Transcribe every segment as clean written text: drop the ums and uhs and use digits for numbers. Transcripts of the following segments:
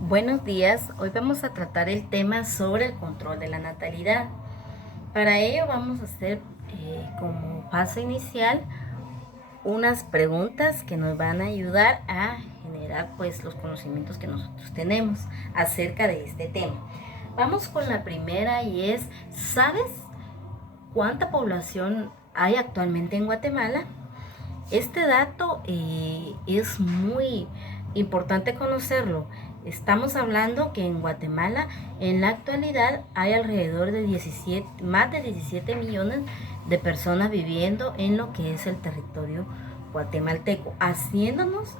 Buenos días, hoy vamos a tratar el tema sobre el control de la natalidad. Para ello vamos a hacer como paso inicial unas preguntas que nos van a ayudar a generar pues los conocimientos que nosotros tenemos acerca de este tema. Vamos con la primera y es, ¿sabes cuánta población hay actualmente en Guatemala? Este dato es muy importante conocerlo. Estamos hablando que en Guatemala en la actualidad hay alrededor de más de 17 millones de personas viviendo en lo que es el territorio guatemalteco, haciéndonos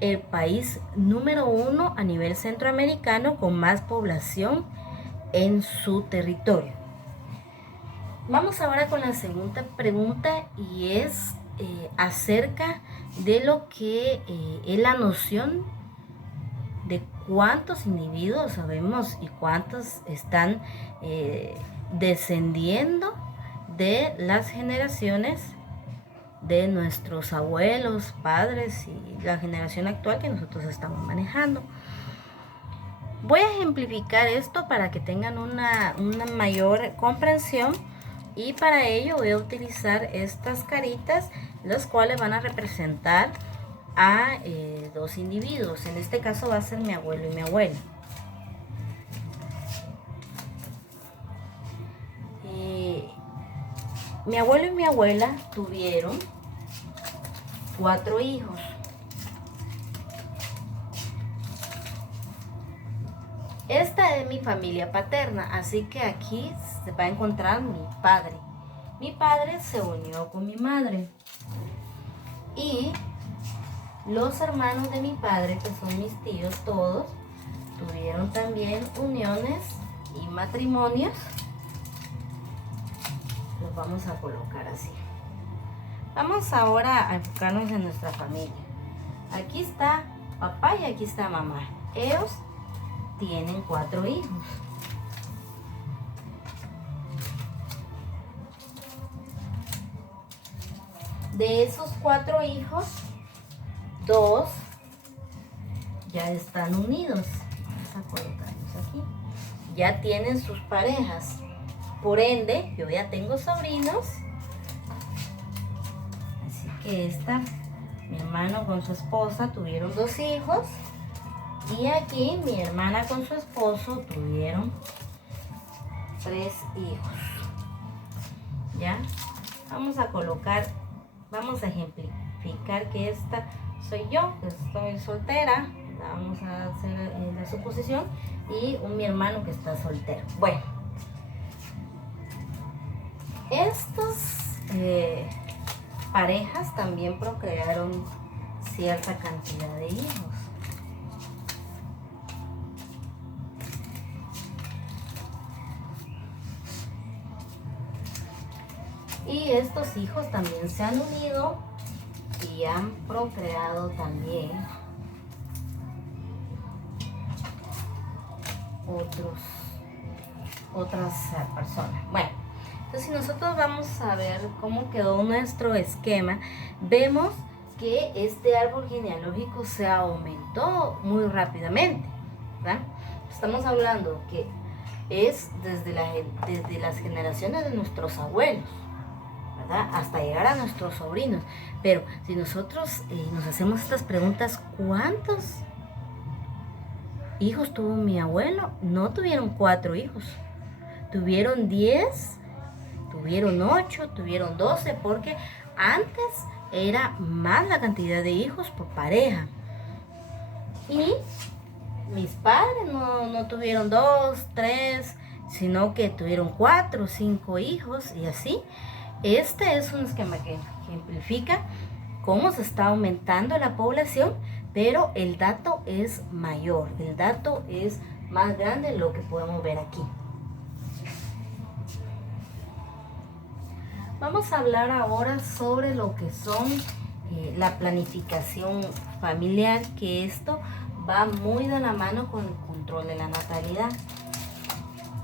el país número 1 a nivel centroamericano con más población en su territorio. Vamos ahora con la segunda pregunta y es acerca de lo que es la noción de cuántos individuos sabemos y cuántos están descendiendo de las generaciones de nuestros abuelos, padres y la generación actual que nosotros estamos manejando. Voy a ejemplificar esto para que tengan una mayor comprensión y para ello voy a utilizar estas caritas, las cuales van a representar a dos individuos. En este caso va a ser mi abuelo y mi abuela. Mi abuelo y mi abuela tuvieron 4 hijos. Esta es mi familia paterna, así que aquí se va a encontrar mi padre. Mi padre se unió con mi madre. Y los hermanos de mi padre, que son mis tíos todos, tuvieron también uniones y matrimonios. Los vamos a colocar así. Vamos ahora a enfocarnos en nuestra familia. Aquí está papá y aquí está mamá. Ellos tienen 4 hijos. De esos 4 hijos, 2 ya están unidos. Vamos a colocarlos aquí. Ya tienen sus parejas. Por ende, yo ya tengo sobrinos. Así que mi hermano con su esposa tuvieron 2 hijos. Y aquí mi hermana con su esposo tuvieron 3 hijos. ¿Ya? Vamos a ejemplificar que esta soy yo, que estoy soltera. Vamos a hacer la suposición. Y mi hermano que está soltero. Bueno. Estas parejas también procrearon cierta cantidad de hijos. Y estos hijos también se han unido y han procreado también otras personas. Bueno, entonces si nosotros vamos a ver cómo quedó nuestro esquema, vemos que este árbol genealógico se aumentó muy rápidamente, ¿verdad? Estamos hablando que es desde las generaciones de nuestros abuelos, ¿verdad? Hasta llegar a nuestros sobrinos. Pero si nosotros nos hacemos estas preguntas, ¿cuántos hijos tuvo mi abuelo? No tuvieron 4 hijos, tuvieron 10, tuvieron 8, tuvieron 12, porque antes era más la cantidad de hijos por pareja. Y mis padres no tuvieron 2, 3, sino que tuvieron 4, 5 hijos y así. Este es un esquema que ejemplifica cómo se está aumentando la población, pero el dato es mayor, el dato es más grande de lo que podemos ver aquí. Vamos a hablar ahora sobre lo que son la planificación familiar, que esto va muy de la mano con el control de la natalidad.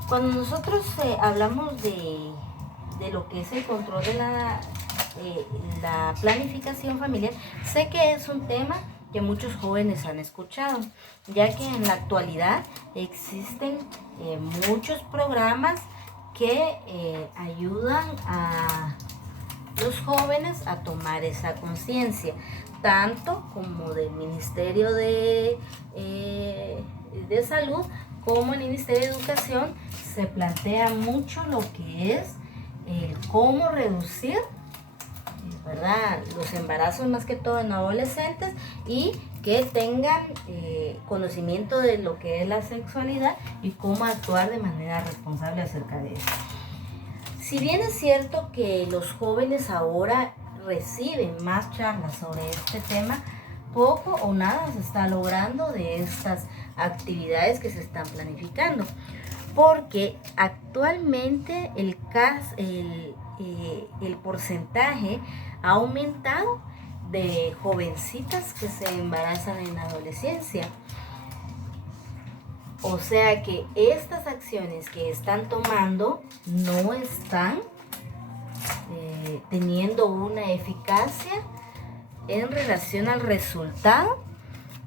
Cuando nosotros hablamos de lo que es el control de la planificación familiar, sé que es un tema que muchos jóvenes han escuchado, ya que en la actualidad existen muchos programas que ayudan a los jóvenes a tomar esa conciencia, tanto como del Ministerio de Salud como el Ministerio de Educación. Se plantea mucho lo que es el cómo reducir, ¿verdad?, los embarazos, más que todo en adolescentes, y que tengan conocimiento de lo que es la sexualidad y cómo actuar de manera responsable acerca de eso. Si bien es cierto que los jóvenes ahora reciben más charlas sobre este tema, poco o nada se está logrando de estas actividades que se están planificando, porque actualmente el porcentaje ha aumentado de jovencitas que se embarazan en la adolescencia. O sea que estas acciones que están tomando no están teniendo una eficacia en relación al resultado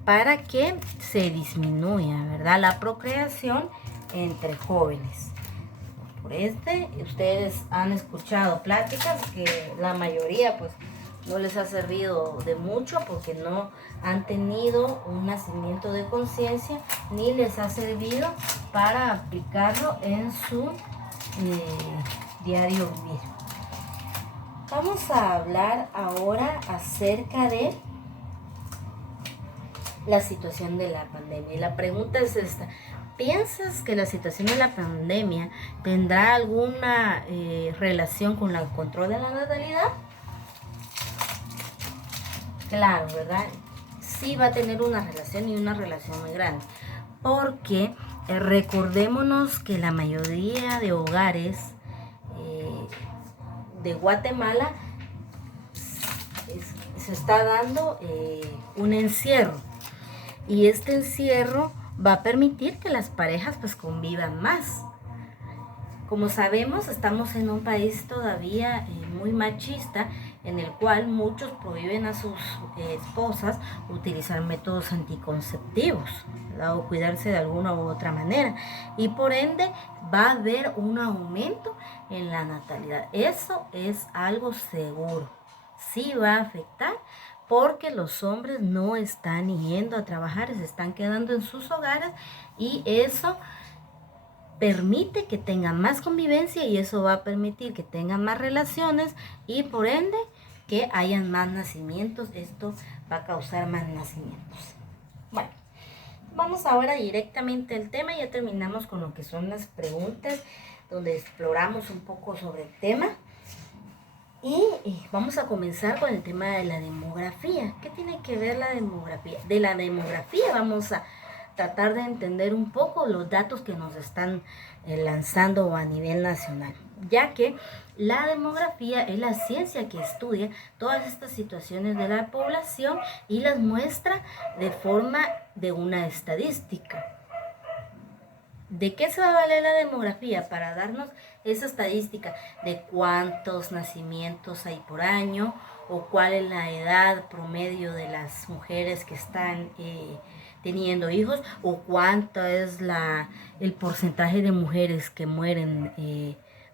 para que se disminuya, ¿verdad?, la procreación entre jóvenes. Por ustedes han escuchado pláticas que la mayoría pues no les ha servido de mucho, porque no han tenido un nacimiento de conciencia ni les ha servido para aplicarlo en su diario vivir. Vamos a hablar ahora acerca de la situación de la pandemia. Y la pregunta es esta: ¿piensas que la situación de la pandemia tendrá alguna relación con el control de la natalidad? Claro, ¿verdad? Sí va a tener una relación, y una relación muy grande, porque recordémonos que la mayoría de hogares de Guatemala se está dando un encierro, y este encierro va a permitir que las parejas pues convivan más. Como sabemos, estamos en un país todavía muy machista, en el cual muchos prohíben a sus esposas utilizar métodos anticonceptivos, ¿verdad?, o cuidarse de alguna u otra manera, y por ende va a haber un aumento en la natalidad. Eso es algo seguro. Sí va a afectar, porque los hombres no están yendo a trabajar, se están quedando en sus hogares, y eso permite que tengan más convivencia, y eso va a permitir que tengan más relaciones, y por ende que hayan más nacimientos. Esto va a causar más nacimientos. Bueno, vamos ahora directamente al tema. Ya terminamos con lo que son las preguntas, donde exploramos un poco sobre el tema. Y vamos a comenzar con el tema de la demografía. ¿Qué tiene que ver la demografía? De la demografía vamos a tratar de entender un poco los datos que nos están lanzando a nivel nacional, ya que la demografía es la ciencia que estudia todas estas situaciones de la población y las muestra de forma de una estadística. ¿De qué se va a valer la demografía? Para darnos esa estadística de cuántos nacimientos hay por año, o cuál es la edad promedio de las mujeres que están teniendo hijos, o cuánto es el porcentaje de mujeres que mueren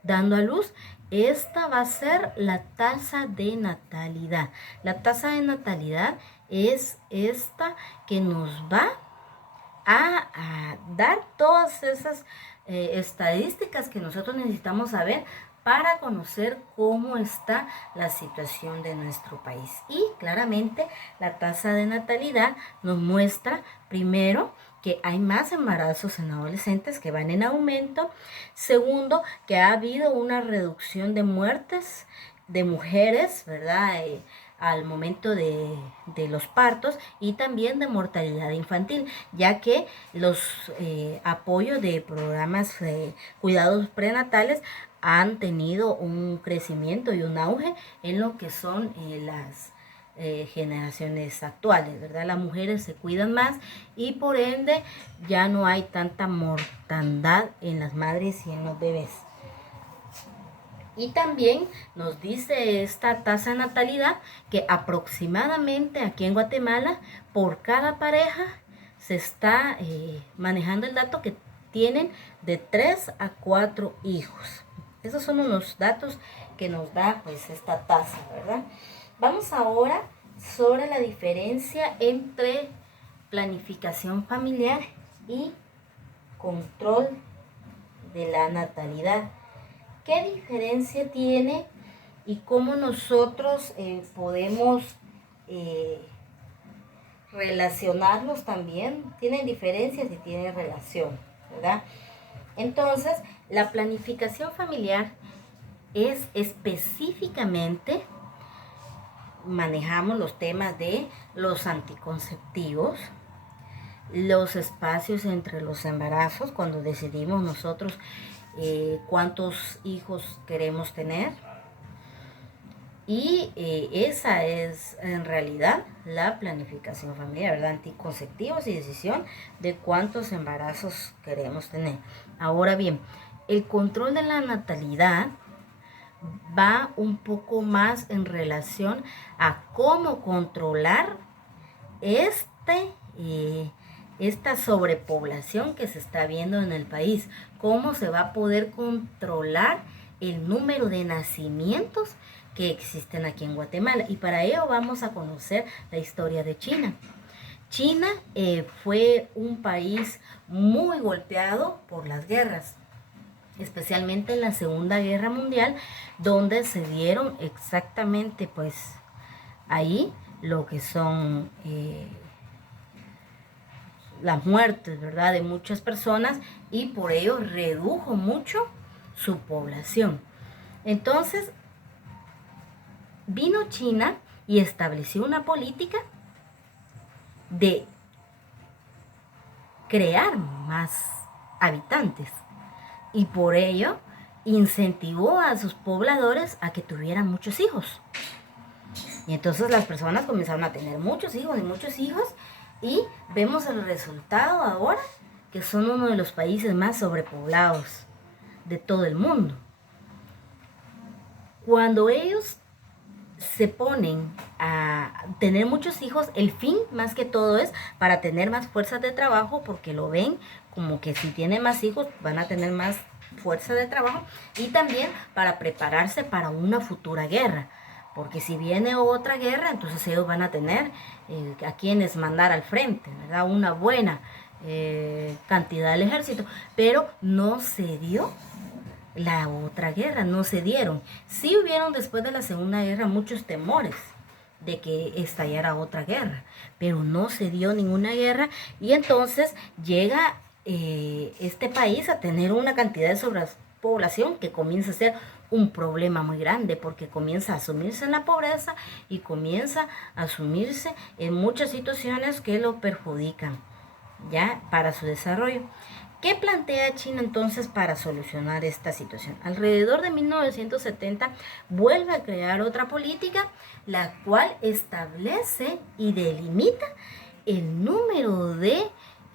dando a luz. Esta va a ser la tasa de natalidad. La tasa de natalidad es esta que nos va a dar todas esas estadísticas que nosotros necesitamos saber para conocer cómo está la situación de nuestro país. Y claramente la tasa de natalidad nos muestra, primero, que hay más embarazos en adolescentes, que van en aumento. Segundo, que ha habido una reducción de muertes de mujeres, ¿verdad?, al momento de los partos, y también de mortalidad infantil, ya que los apoyos de programas de cuidados prenatales han tenido un crecimiento y un auge en lo que son las generaciones actuales, ¿verdad? Las mujeres se cuidan más, y por ende ya no hay tanta mortandad en las madres y en los bebés. Y también nos dice esta tasa de natalidad que aproximadamente aquí en Guatemala, por cada pareja, se está manejando el dato que tienen de 3 a 4 hijos. Esos son unos datos que nos da pues esta tasa, ¿verdad? Vamos ahora sobre la diferencia entre planificación familiar y control de la natalidad. ¿Qué diferencia tiene y cómo nosotros podemos relacionarlos también? Tienen diferencias y tienen relación, ¿verdad? Entonces, la planificación familiar es específicamente, manejamos los temas de los anticonceptivos, los espacios entre los embarazos, cuando decidimos nosotros cuántos hijos queremos tener. Y esa es en realidad la planificación familiar, ¿verdad? Anticonceptivos y decisión de cuántos embarazos queremos tener. Ahora bien, el control de la natalidad va un poco más en relación a cómo controlar esta sobrepoblación que se está viendo en el país, cómo se va a poder controlar el número de nacimientos que existen aquí en Guatemala. Y para ello vamos a conocer la historia de China. China fue un país muy golpeado por las guerras, especialmente en la Segunda Guerra Mundial, donde se dieron exactamente pues ahí lo que son las muertes, ¿verdad?, de muchas personas, y por ello redujo mucho su población. Entonces, vino China y estableció una política de crear más habitantes, y por ello incentivó a sus pobladores a que tuvieran muchos hijos. Y entonces las personas comenzaron a tener muchos hijos y vemos el resultado ahora, que son uno de los países más sobrepoblados de todo el mundo. Cuando ellos se ponen a tener muchos hijos, el fin más que todo es para tener más fuerzas de trabajo, porque lo ven como que si tienen más hijos van a tener más fuerza de trabajo, y también para prepararse para una futura guerra, porque si viene otra guerra, entonces ellos van a tener a quienes mandar al frente, ¿verdad? Una buena cantidad del ejército, pero no se dio la otra guerra, no se dieron. Sí hubieron después de la Segunda Guerra muchos temores de que estallara otra guerra, pero no se dio ninguna guerra, y entonces llega este país a tener una cantidad de sobrepoblación que comienza a ser un problema muy grande, porque comienza a asumirse en la pobreza y comienza a asumirse en muchas situaciones que lo perjudican ya para su desarrollo. ¿Qué plantea China entonces para solucionar esta situación? Alrededor de 1970 vuelve a crear otra política, la cual establece y delimita el número de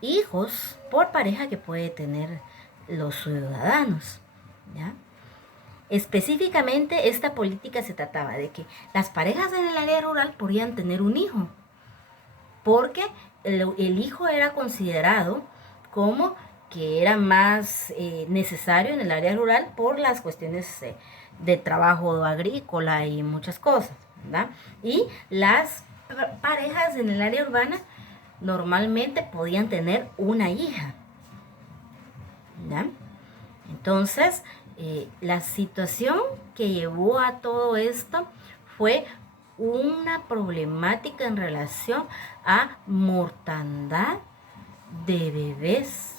hijos por pareja que puede tener los ciudadanos, ¿ya? Específicamente, esta política se trataba de que las parejas en el área rural podían tener un hijo, porque el hijo era considerado como que era más necesario en el área rural por las cuestiones de trabajo agrícola y muchas cosas, ¿verdad? Y las parejas en el área urbana normalmente podían tener una hija, ¿ya? Entonces, la situación que llevó a todo esto fue una problemática en relación a mortandad de bebés,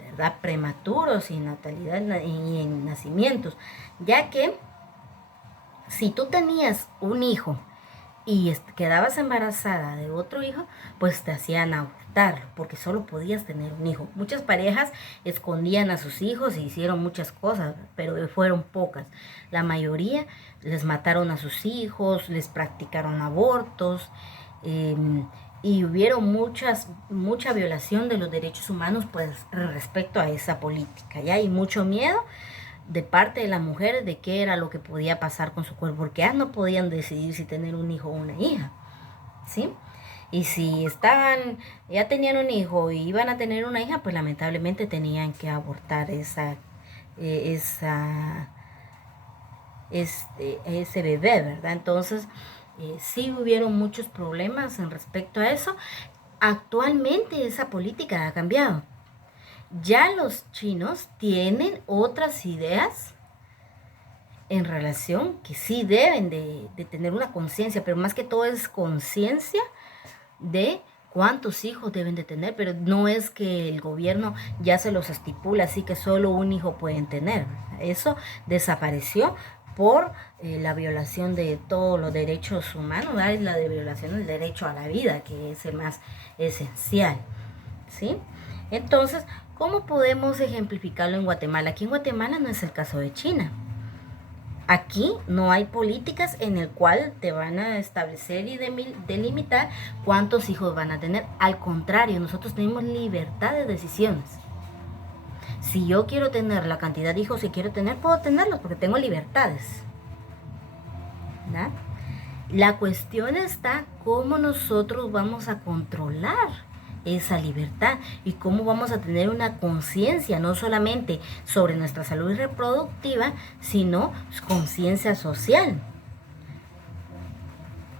¿verdad?, prematuros, y natalidad y en nacimientos, ya que si tú tenías un hijo y quedabas embarazada de otro hijo, pues te hacían abortar, porque solo podías tener un hijo. Muchas parejas escondían a sus hijos y hicieron muchas cosas, pero fueron pocas. La mayoría les mataron a sus hijos, les practicaron abortos, y hubieron mucha violación de los derechos humanos pues respecto a esa política, ¿ya? Y mucho miedo de parte de la mujer de qué era lo que podía pasar con su cuerpo, porque ellas no podían decidir si tener un hijo o una hija, ¿sí? Y si ya tenían un hijo y iban a tener una hija, pues lamentablemente tenían que abortar ese bebé, ¿verdad? Entonces, sí hubieron muchos problemas en respecto a eso. Actualmente esa política ha cambiado. Ya los chinos tienen otras ideas en relación que sí deben de tener una conciencia, pero más que todo es conciencia de cuántos hijos deben de tener, pero no es que el gobierno ya se los estipula, así que solo un hijo pueden tener. Eso desapareció por la violación de todos los derechos humanos, ¿verdad? Y la de violación del derecho a la vida, que es el más esencial, ¿sí? Entonces, ¿cómo podemos ejemplificarlo en Guatemala? Aquí en Guatemala no es el caso de China. Aquí no hay políticas en el cual te van a establecer y delimitar cuántos hijos van a tener. Al contrario, nosotros tenemos libertad de decisiones. Si yo quiero tener la cantidad de hijos que quiero tener, puedo tenerlos porque tengo libertades, ¿verdad? La cuestión está cómo nosotros vamos a controlar esa libertad y cómo vamos a tener una conciencia no solamente sobre nuestra salud reproductiva, sino conciencia social.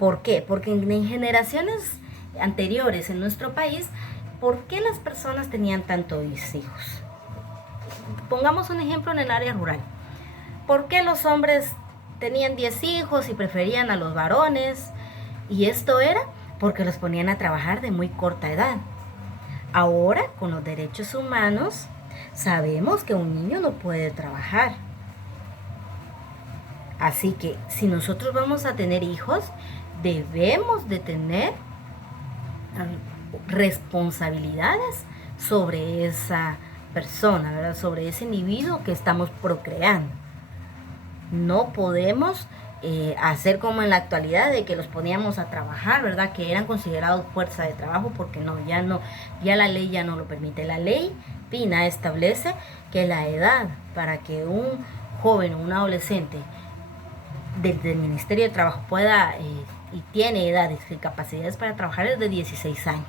¿Por qué? Porque en generaciones anteriores en nuestro país, ¿por qué las personas tenían tantos hijos? Pongamos un ejemplo en el área rural. ¿Por qué los hombres tenían 10 hijos y preferían a los varones? Y esto era porque los ponían a trabajar de muy corta edad. Ahora, con los derechos humanos, sabemos que un niño no puede trabajar. Así que si nosotros vamos a tener hijos, debemos de tener responsabilidades sobre esa persona, ¿verdad? Sobre ese individuo que estamos procreando. No podemos hacer como en la actualidad de que los poníamos a trabajar, ¿verdad? Que eran considerados fuerza de trabajo porque ya la ley ya no lo permite. La ley PINA establece que la edad para que un joven o un adolescente desde el Ministerio de Trabajo pueda y tiene edades y capacidades para trabajar es de 16 años.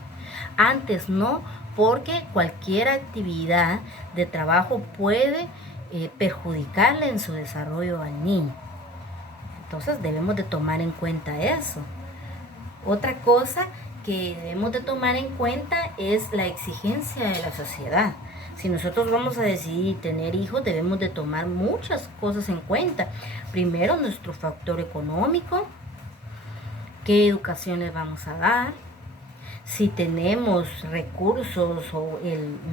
Antes no, porque cualquier actividad de trabajo puede perjudicarle en su desarrollo al niño. Entonces debemos de tomar en cuenta eso. Otra cosa que debemos de tomar en cuenta es la exigencia de la sociedad. Si nosotros vamos a decidir tener hijos, debemos de tomar muchas cosas en cuenta. Primero, nuestro factor económico, qué educación les vamos a dar, si tenemos recursos o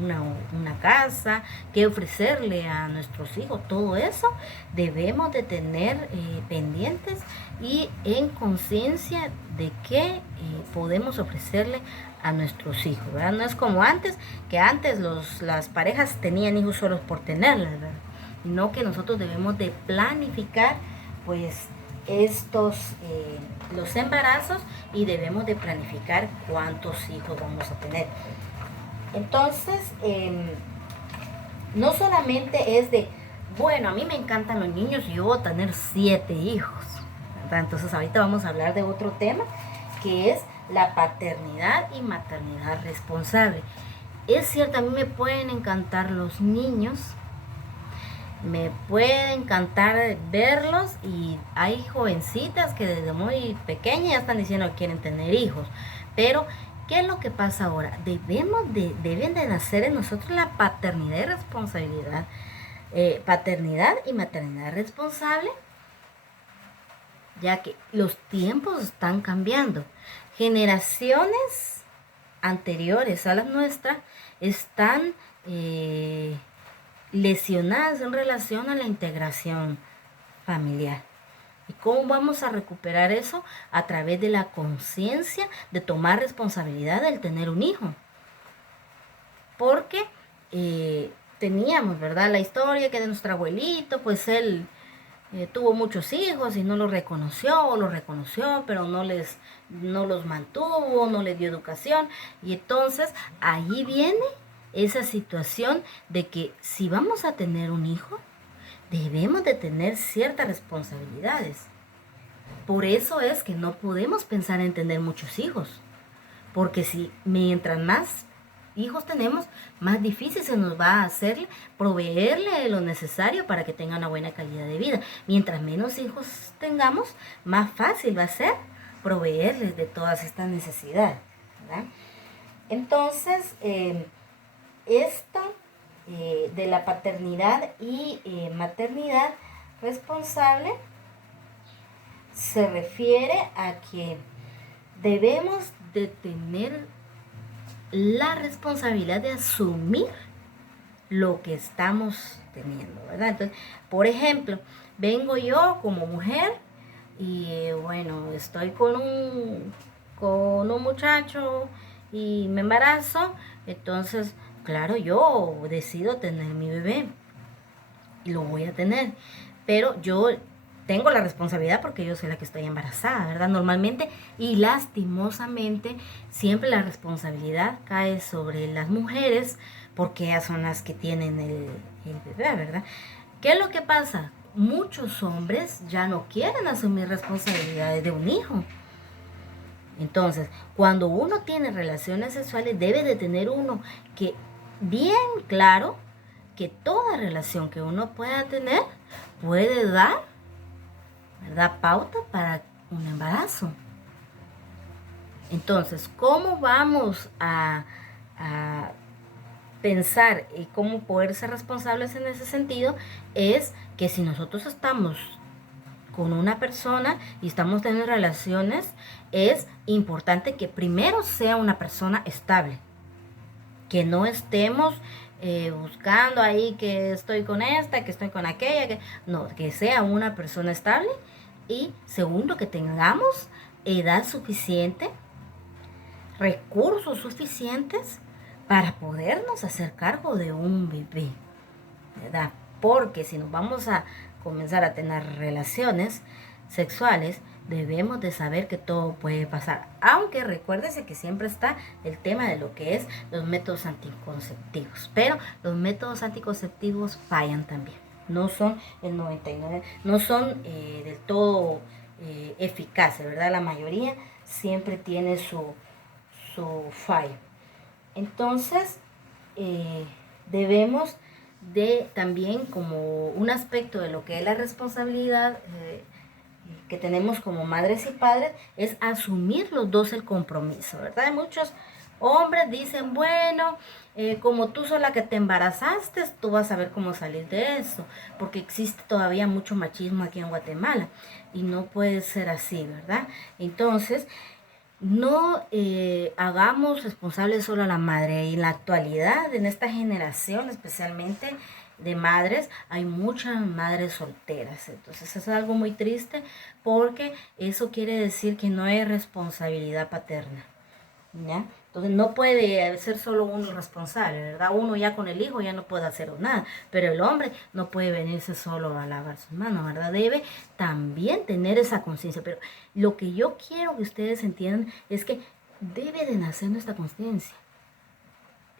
una casa, qué ofrecerle a nuestros hijos, todo eso debemos de tener pendientes y en conciencia de qué podemos ofrecerle a nuestros hijos, ¿verdad? No es como antes, que antes las parejas tenían hijos solos por tenerlos, ¿verdad? Sino que nosotros debemos de planificar pues los embarazos y debemos de planificar cuántos hijos vamos a tener. Entonces, no solamente es de, bueno, a mí me encantan los niños y yo voy a tener 7 hijos, ¿verdad? Entonces ahorita vamos a hablar de otro tema que es la paternidad y maternidad responsable. Es cierto, a mí me pueden encantar los niños, me puede encantar verlos y hay jovencitas que desde muy pequeñas ya están diciendo que quieren tener hijos. Pero, ¿qué es lo que pasa ahora? Deben de nacer en nosotros la paternidad y responsabilidad. Paternidad y maternidad responsable, ya que los tiempos están cambiando. Generaciones anteriores a las nuestras están lesionadas en relación a la integración familiar. ¿Y cómo vamos a recuperar eso? A través de la conciencia de tomar responsabilidad del tener un hijo. Porque teníamos, ¿verdad? La historia que de nuestro abuelito, pues él tuvo muchos hijos y no los reconoció, o los reconoció, pero no los mantuvo, no les dio educación. Y entonces ahí viene esa situación de que si vamos a tener un hijo, debemos de tener ciertas responsabilidades. Por eso es que no podemos pensar en tener muchos hijos. Porque si mientras más hijos tenemos, más difícil se nos va a hacer proveerle lo necesario para que tenga una buena calidad de vida. Mientras menos hijos tengamos, más fácil va a ser proveerles de todas estas necesidades, ¿verdad? Entonces, esto de la paternidad y maternidad responsable se refiere a que debemos de tener la responsabilidad de asumir lo que estamos teniendo, ¿verdad? Entonces, por ejemplo, vengo yo como mujer y bueno, estoy con un muchacho y me embarazo, entonces, claro, yo decido tener mi bebé y lo voy a tener, pero yo tengo la responsabilidad porque yo soy la que estoy embarazada, ¿verdad? Normalmente y lastimosamente siempre la responsabilidad cae sobre las mujeres porque ellas son las que tienen el bebé, ¿verdad? ¿Qué es lo que pasa? Muchos hombres ya no quieren asumir responsabilidades de un hijo. Entonces, cuando uno tiene relaciones sexuales, debe de tener uno que bien claro que toda relación que uno pueda tener puede dar, ¿verdad?, pauta para un embarazo. Entonces, ¿cómo vamos a pensar y cómo poder ser responsables en ese sentido? Es que si nosotros estamos con una persona y estamos teniendo relaciones, es importante que primero sea una persona estable, que no estemos buscando ahí que estoy con esta, que estoy con aquella, no, que sea una persona estable. Y segundo, que tengamos edad suficiente, recursos suficientes para podernos hacer cargo de un bebé, ¿verdad? Porque si nos vamos a comenzar a tener relaciones sexuales, debemos de saber que todo puede pasar. Aunque recuérdese que siempre está el tema de lo que es los métodos anticonceptivos. Pero los métodos anticonceptivos fallan también. No son el 99, no son del todo eficaces, ¿verdad? La mayoría siempre tiene su fallo. Entonces, debemos de también, como un aspecto de lo que es la responsabilidad que tenemos como madres y padres, es asumir los dos el compromiso, ¿verdad? Muchos hombres dicen, bueno, como tú sos la que te embarazaste, tú vas a ver cómo salir de eso, porque existe todavía mucho machismo aquí en Guatemala y no puede ser así, ¿verdad? Entonces, no hagamos responsable solo a la madre. Y en la actualidad, en esta generación especialmente de madres, hay muchas madres solteras. Entonces es algo muy triste porque eso quiere decir que no hay responsabilidad paterna, ¿ya? Entonces no puede ser solo uno responsable, ¿verdad? Uno ya con el hijo ya no puede hacer nada, pero el hombre no puede venirse solo a lavar sus manos, ¿verdad? Debe también tener esa conciencia, pero lo que yo quiero que ustedes entiendan es que debe de nacer nuestra conciencia.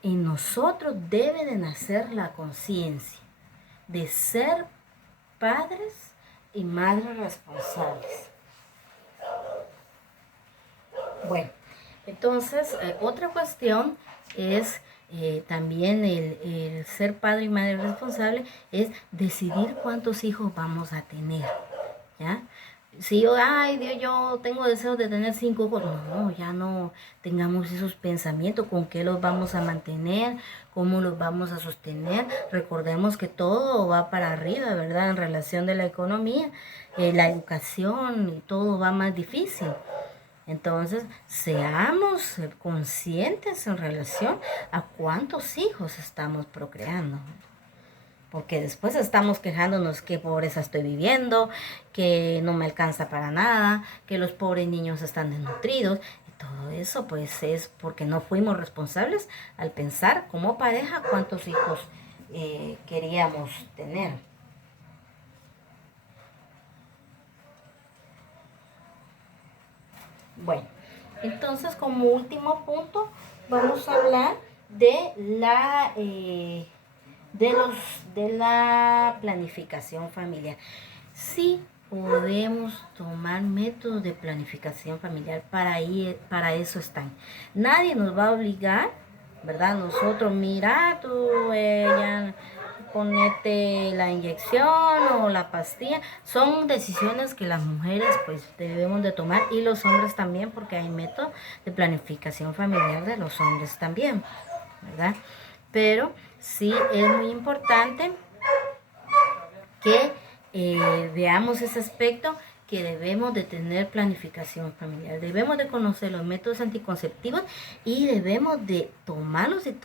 En nosotros debe de nacer la conciencia de ser padres y madres responsables. Bueno, entonces otra cuestión es también el ser padre y madre responsable, es decidir cuántos hijos vamos a tener, ¿ya? Si yo, ay Dios, yo tengo deseos de tener 5 hijos, no, ya no tengamos esos pensamientos, con qué los vamos a mantener, cómo los vamos a sostener. Recordemos que todo va para arriba, ¿verdad? En relación de la economía, la educación y todo va más difícil. Entonces, seamos conscientes en relación a cuántos hijos estamos procreando. Porque después estamos quejándonos que pobreza estoy viviendo, que no me alcanza para nada, que los pobres niños están desnutridos. Y todo eso pues es porque no fuimos responsables al pensar como pareja cuántos hijos queríamos tener. Bueno, entonces como último punto vamos a hablar de de la planificación familiar. Sí podemos tomar métodos de planificación familiar, para eso están. Nadie nos va a obligar, ¿verdad? Nosotros, mira, tú ya ponete la inyección o la pastilla. Son decisiones que las mujeres pues debemos de tomar, y los hombres también, porque hay método de planificación familiar de los hombres también, ¿verdad? Pero sí es muy importante que veamos ese aspecto, que debemos de tener planificación familiar, debemos de conocer los métodos anticonceptivos y debemos de tomarlos de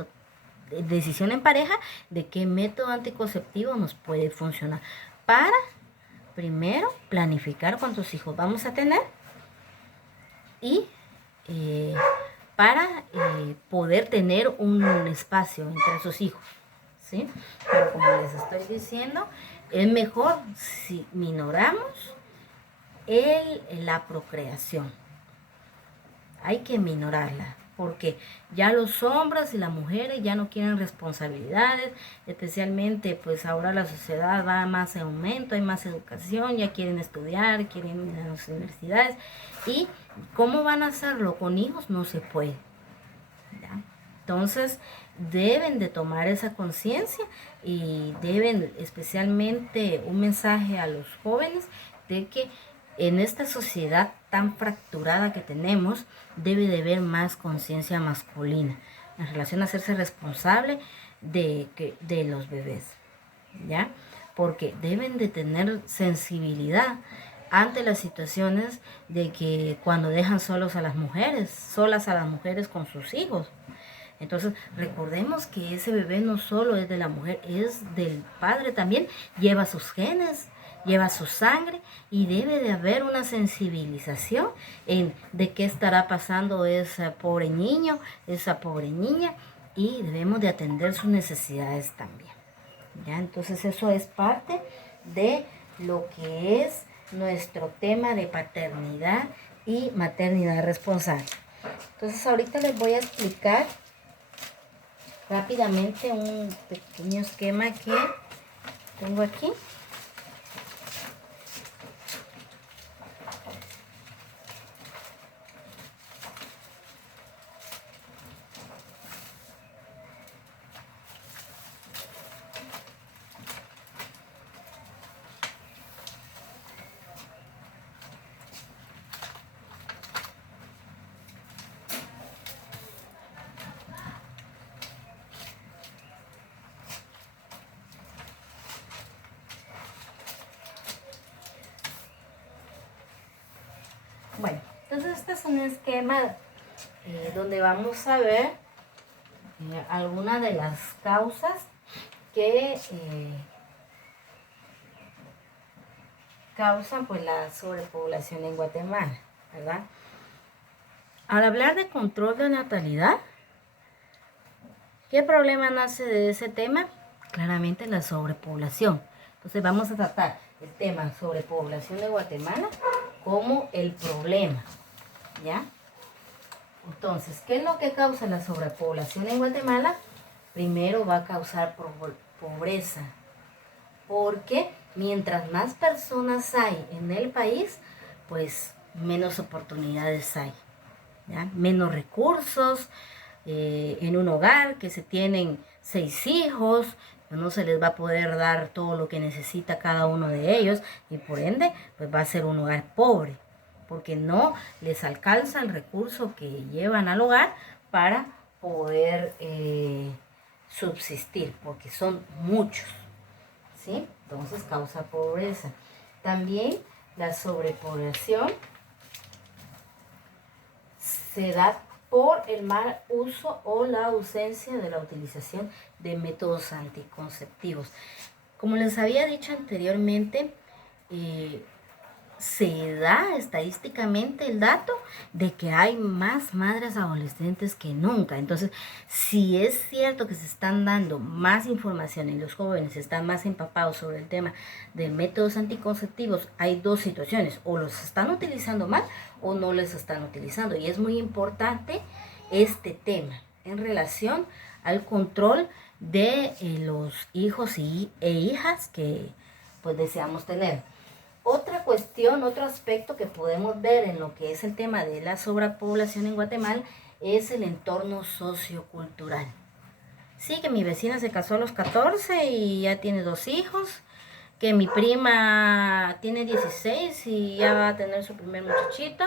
decisión en pareja de qué método anticonceptivo nos puede funcionar para primero planificar cuántos hijos vamos a tener y para poder tener un espacio entre esos hijos, ¿sí? Pero como les estoy diciendo, es mejor si minoramos la procreación. Hay que minorarla, porque ya los hombres y las mujeres ya no quieren responsabilidades, especialmente pues ahora la sociedad va más en aumento, hay más educación, ya quieren estudiar, quieren ir a las universidades, y ¿cómo van a hacerlo con hijos? No se puede, ¿ya? Entonces deben de tomar esa conciencia, y deben, especialmente un mensaje a los jóvenes, de que en esta sociedad tan fracturada que tenemos, debe de haber más conciencia masculina en relación a hacerse responsable de los bebés, ¿ya? Porque deben de tener sensibilidad ante las situaciones de que cuando dejan solas a las mujeres con sus hijos. Entonces, recordemos que ese bebé no solo es de la mujer, es del padre también, lleva sus genes, lleva su sangre, y debe de haber una sensibilización de qué estará pasando ese pobre niño, esa pobre niña, y debemos de atender sus necesidades también, ¿ya? Entonces, eso es parte de lo que es nuestro tema de paternidad y maternidad responsable. Entonces, ahorita les voy a explicar rápidamente un pequeño esquema que tengo aquí. Bueno, entonces este es un esquema donde vamos a ver algunas de las causas que causan pues la sobrepoblación en Guatemala, ¿verdad? Al hablar de control de natalidad, ¿qué problema nace de ese tema? Claramente la sobrepoblación. Entonces vamos a tratar el tema sobrepoblación de Guatemala como el problema, ¿ya? Entonces, ¿qué es lo que causa la sobrepoblación en Guatemala? Primero va a causar pobreza, porque mientras más personas hay en el país, pues menos oportunidades hay, ¿ya? Menos recursos. En un hogar que se tienen 6 hijos, no se les va a poder dar todo lo que necesita cada uno de ellos, y por ende pues va a ser un hogar pobre, porque no les alcanza el recurso que llevan al hogar para poder subsistir, porque son muchos, ¿sí? Entonces causa pobreza. También la sobrepoblación se da por el mal uso o la ausencia de la utilización de métodos anticonceptivos. Como les había dicho anteriormente, se da estadísticamente el dato de que hay más madres adolescentes que nunca. Entonces, si es cierto que se están dando más información y los jóvenes están más empapados sobre el tema de métodos anticonceptivos, hay dos situaciones: o los están utilizando mal o no les están utilizando. Y es muy importante este tema en relación al control de los hijos e hijas que pues deseamos tener. Otra cuestión, otro aspecto que podemos ver en lo que es el tema de la sobrepoblación en Guatemala es el entorno sociocultural. Sí, que mi vecina se casó a los 14 y ya tiene 2 hijos, que mi prima tiene 16 y ya va a tener su primer muchachito,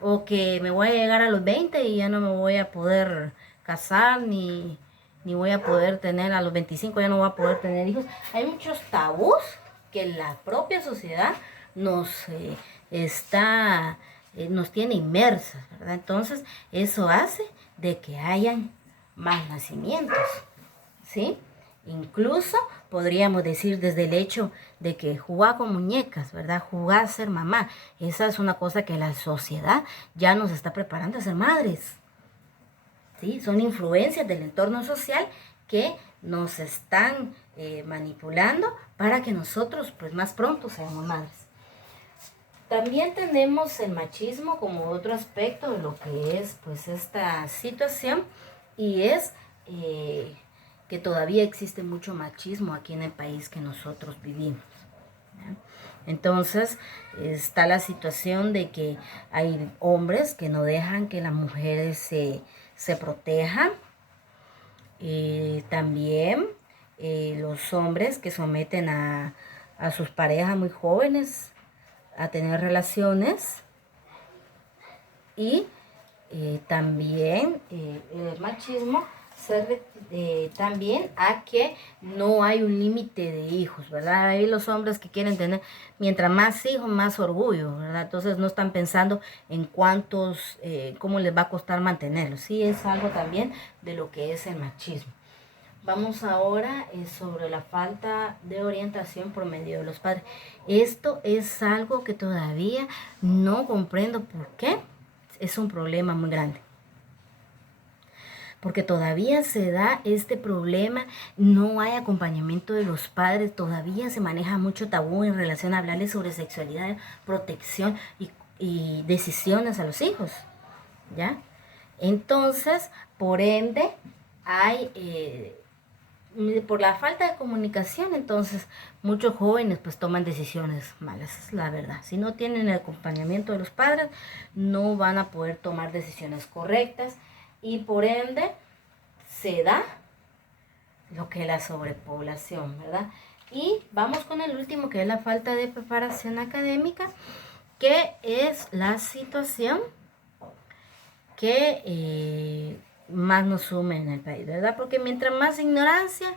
o que me voy a llegar a los 20 y ya no me voy a poder casar, ni voy a poder tener a los 25, ya no voy a poder tener hijos. Hay muchos tabús que la propia sociedad nos tiene inmersas, ¿verdad? Entonces, eso hace de que hayan más nacimientos, ¿sí? Incluso podríamos decir desde el hecho de que jugar con muñecas, ¿verdad? Jugar a ser mamá. Esa es una cosa que la sociedad ya nos está preparando a ser madres, ¿sí? Son influencias del entorno social que nos están manipulando para que nosotros pues más pronto seamos madres. También tenemos el machismo como otro aspecto de lo que es pues esta situación, y es que todavía existe mucho machismo aquí en el país que nosotros vivimos, ¿ya? Entonces está la situación de que hay hombres que no dejan que las mujeres se protejan. También los hombres que someten a sus parejas muy jóvenes a tener relaciones. Y también el machismo también a que no hay un límite de hijos, ¿verdad? Hay los hombres que quieren tener, mientras más hijos, más orgullo, ¿verdad? Entonces no están pensando en cuántos, cómo les va a costar mantenerlos. Sí, es algo también de lo que es el machismo. Vamos ahora sobre la falta de orientación por medio de los padres. Esto es algo que todavía no comprendo por qué. Es un problema muy grande. Porque todavía se da este problema, no hay acompañamiento de los padres, todavía se maneja mucho tabú en relación a hablarles sobre sexualidad, protección y decisiones a los hijos, ¿ya? Entonces, por ende, hay por la falta de comunicación, entonces muchos jóvenes pues toman decisiones malas, es la verdad. Si no tienen el acompañamiento de los padres, no van a poder tomar decisiones correctas, y por ende se da lo que es la sobrepoblación, ¿verdad? Y vamos con el último, que es la falta de preparación académica, que es la situación que más nos sume en el país, ¿verdad? Porque mientras más ignorancia,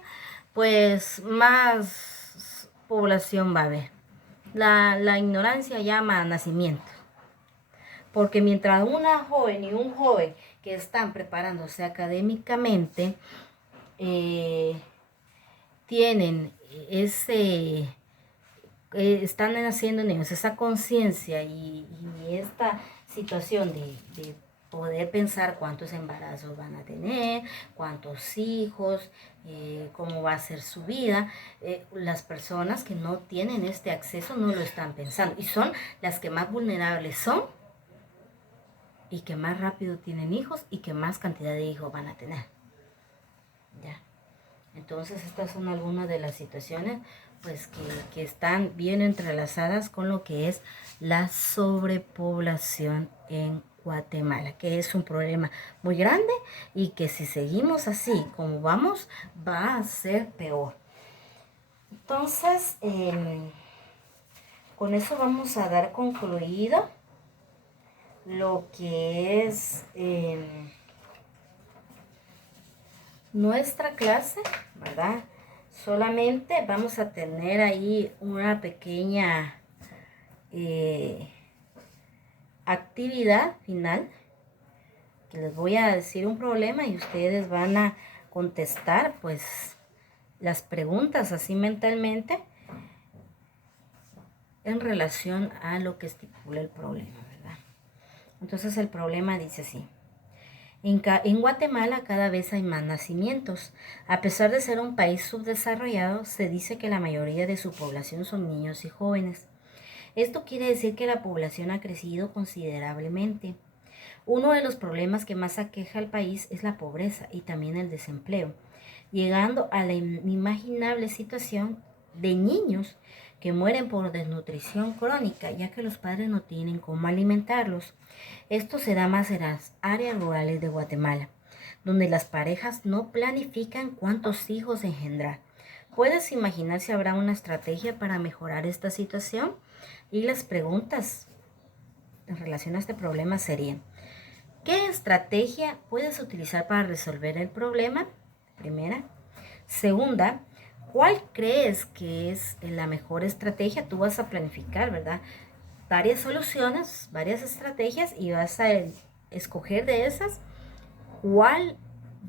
pues más población va a haber. La ignorancia llama a nacimiento. Porque mientras una joven y un joven que están preparándose académicamente tienen están haciendo en ellos esa conciencia y esta situación de poder pensar cuántos embarazos van a tener, cuántos hijos, cómo va a ser su vida. Las personas que no tienen este acceso no lo están pensando, y son las que más vulnerables son, y que más rápido tienen hijos, y que más cantidad de hijos van a tener, ¿ya? Entonces estas son algunas de las situaciones pues que están bien entrelazadas con lo que es la sobrepoblación en Guatemala, que es un problema muy grande y que si seguimos así como vamos, va a ser peor. Entonces, con eso vamos a dar concluido lo que es nuestra clase, ¿verdad? Solamente vamos a tener ahí una pequeña actividad final, que les voy a decir un problema y ustedes van a contestar pues las preguntas así mentalmente en relación a lo que estipula el problema, ¿verdad? Entonces el problema dice así: en Guatemala cada vez hay más nacimientos. A pesar de ser un país subdesarrollado, se dice que la mayoría de su población son niños y jóvenes. Esto quiere decir que la población ha crecido considerablemente. Uno de los problemas que más aqueja al país es la pobreza y también el desempleo. llegando a la inimaginable situación de niños que mueren por desnutrición crónica, ya que los padres no tienen cómo alimentarlos. Esto se da más en las áreas rurales de Guatemala, donde las parejas no planifican cuántos hijos engendrar. ¿Puedes imaginar si habrá una estrategia para mejorar esta situación? Y las preguntas en relación a este problema serían: ¿qué estrategia puedes utilizar para resolver el problema? Primera. Segunda, ¿cuál crees que es la mejor estrategia? Tú vas a planificar, ¿verdad? Varias soluciones, varias estrategias y vas a escoger de esas cuál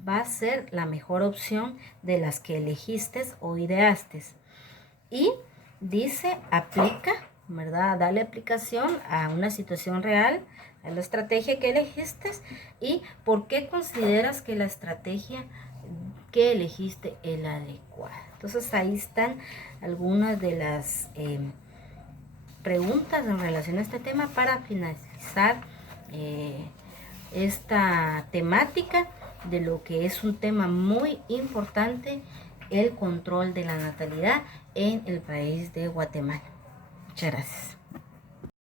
va a ser la mejor opción de las que elegiste o ideaste. Y dice, aplica, ¿verdad? Dale aplicación a una situación real, a la estrategia que elegiste y por qué consideras que la estrategia que elegiste es la adecuada. Entonces ahí están algunas de las preguntas en relación a este tema para finalizar esta temática de lo que es un tema muy importante, el control de la natalidad en el país de Guatemala. Muchas gracias.